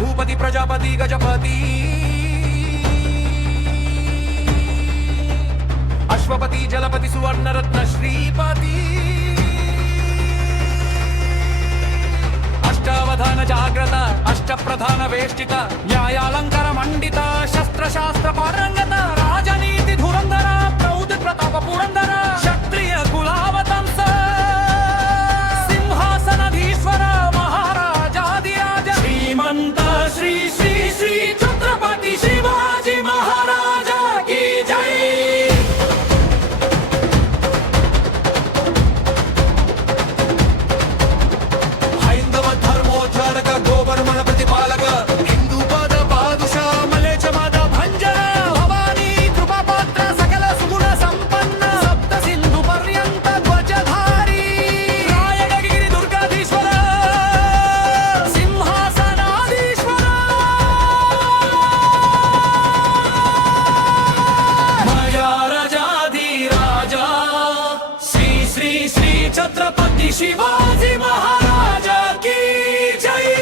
भूपति प्रजापति गजपति अश्वपति जलपति सुवर्णरत्न श्रीपति अष्टावधान जाग्रत अष्टप्रधान वेष्टित न्यायालंकार मंडित शस्त्रशास्त्र पारंगत राजनीति धुरंधर प्रौढ प्रताप पुरंदर क्षत्रिय कुलावतंस सिंहासनाधीश्वर महाराजाधिराज श्रीमंत श्री श्री श्री छत्रपति शिवाजी महाराज की जय। हैंदव धर्मोद्धारक गोवर्मन प्रतिपालक हिंदू पद बादुषा मलेच मद भंजन भवानी कृपा पात्र सकल सुगुण संपन्न सप्त सिंधु पर्यंत ध्वजधारी रायणगिरि दुर्गाधीश्वर सिंहासनाधीश्वर मया राजाधिराजा श्री श्री श्री छत्रपति शिवाजी महाराज की जय।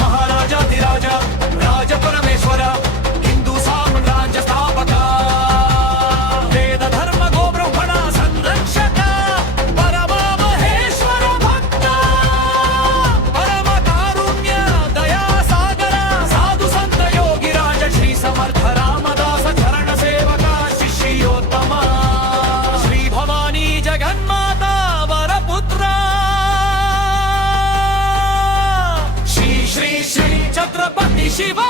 महाराजाधिराज राज परमेश्वर हिंदू साम्राज्य स्थापक वेद धर्म गो ब्रह्मण संरक्षक परमा महेश्वर भक्त परम कारुण्य दया सागर साधु संत योगी राज श्री समर्थ रामदास चरण सेवक शिष्योत्तम श्री भवानी जगन्माता वरपुत्र श्री श्री श्री छत्रपति शिवा